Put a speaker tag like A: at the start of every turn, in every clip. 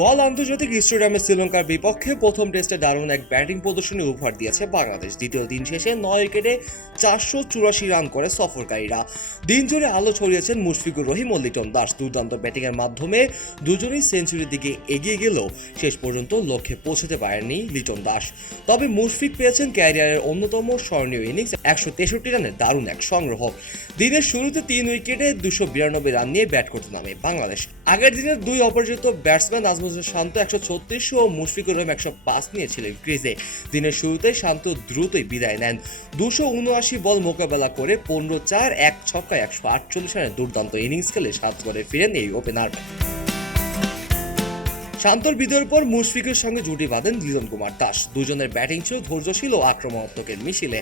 A: গল আন্তর্জাতিক স্টেডিয়ামে শ্রীলঙ্কার বিপক্ষে প্রথম টেস্টে দারুণ এক ব্যাটিং প্রদর্শনী উপহার দিয়েছে বাংলাদেশ। দ্বিতীয় দিন শেষে নয় উইকেটে চারশো চুরাশি রান করে সফরকারীরা। দিন জুড়ে আলো ছড়িয়েছেন মুশফিকুর রহিম ও লিটন দাস। দুর্দান্ত ব্যাটিংয়ের মাধ্যমে দুজনেই সেঞ্চুরির দিকে এগিয়ে গেলেও শেষ পর্যন্ত লক্ষ্যে পৌঁছতে পারেননি লিটন দাস। তবে মুশফিক পেয়েছেন ক্যারিয়ারের অন্যতম স্মরণীয় ইনিংস, একশো তেষট্টি রানের দারুণ এক সংগ্রহ। দিনের শুরুতে তিন উইকেটে দুশো বিরানব্বই রান নিয়ে ব্যাট করতে নামে বাংলাদেশ। আগের দিনের দুই অপরাজিত ব্যাটসম্যান নাজমুল শান্ত একশো ছত্রিশ ও মুশফিকুর রহিম একশো পাঁচ নিয়েছিলেন ক্রিজে। দিনের শুরুতে শান্ত দ্রুতই বিদায় নেন। দুশো উনআশি বল মোকাবেলা করে পনেরো চার, এক ছক্কায় একশো আটচল্লিশ রানের দুর্দান্ত ইনিংস খেলে সাত গড়ে ফিরেন এই ওপেনার। শান্তর বিজয়ের পর মুশফিকের সঙ্গে জুটি বাঁধেন লিটন কুমার দাস। দুজনের ব্যাটিং ছিল ধৈর্যশীল ও আক্রমণাত্মকের মিছিলে।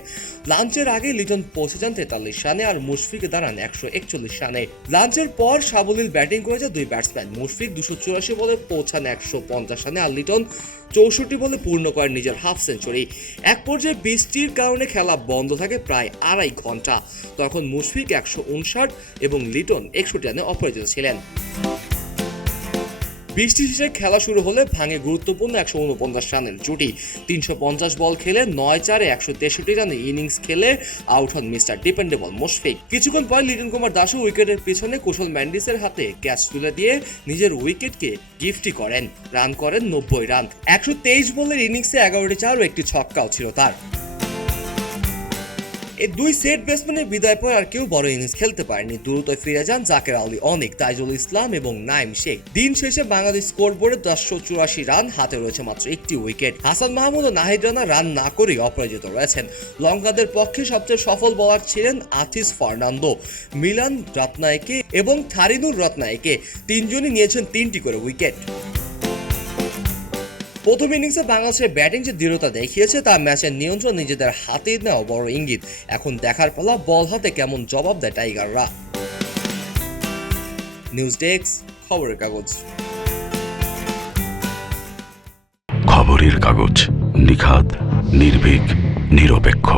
A: লাঞ্চের আগে লিটন পৌঁছে যান তেতাল্লিশ রানে আর মুশফিক দাঁড়ান একশো একচল্লিশ রানে। লাঞ্চের পর সাবলীল ব্যাটিং করেছে দুই ব্যাটসম্যান। মুশফিক দুশো চুরাশি বলে পৌঁছান একশো পঞ্চাশ রানে আর লিটন চৌষট্টি বলে পূর্ণ করেন নিজের হাফ সেঞ্চুরি। এক পর্যায়ে বৃষ্টির কারণে খেলা বন্ধ থাকে প্রায় আড়াই ঘণ্টা। তখন মুশফিক একশো উনষাট এবং লিটন একষট্টি রানে অপরাজিত ছিলেন। বৃষ্টি শেষে খেলা শুরু হলে ভাঙে গুরুত্বপূর্ণ একশো উনপঞ্চাশ রানের জুটি। তিনশো পঞ্চাশ বল খেলে নয় চারে একশো তেষট্টি রানে ইনিংস খেলে আউট হন মিস্টার ডিপেন্ডেবল মুশফিক। কিছুক্ষণ পর লিটন কুমার দাসও উইকেটের পিছনে কুশল ম্যান্ডিসের হাতে ক্যাচ তুলে দিয়ে নিজের উইকেটকে গিফটই করেন। রান করেন নব্বই রান। একশো তেইশ বলের ইনিংসে এগারোটি চার ও একটি ছক্কাও ছিল তার। এই দুই সেট ব্যাটসম্যানের বিদায় পর আর কেউ বড় ইনিংস খেলতে পারেনি। দ্রুত ফিরে যান জাকের আলী। অনেক তাইজুল ইসলাম এবং নাইম শেখ। দিন শেষে বাংলাদেশ স্কোর বোর্ডে দশশো চুরাশি রান হাতে রয়েছে মাত্র একটি উইকেট হাসান মাহমুদ ও নাহিদ রানা রান না করেই অপরাজিত রয়েছেন। লঙ্কাদের পক্ষে সবচেয়ে সফল বলার ছিলেন আথিস ফার্নান্দো। মিলান রত্নায়কে এবং থারিনুর রত্নায়কে তিনজনই নিয়েছেন তিনটি করে উইকেট প্রথম ইনিংসে বাংলাদেশের ব্যাটিং যে দৃঢ়তা দেখিয়েছে, তা ম্যাচের নিয়ন্ত্রণ নিজেদের হাতে নেওয়া বড় ইঙ্গিত। এখন দেখার পালা, বল হাতে কেমন জবাব দেয় টাইগাররা? নিউজ ডেস্ক খবরের কাগজ।
B: খবরের কাগজ নিখাত নির্ভীক, নিরপেক্ষ।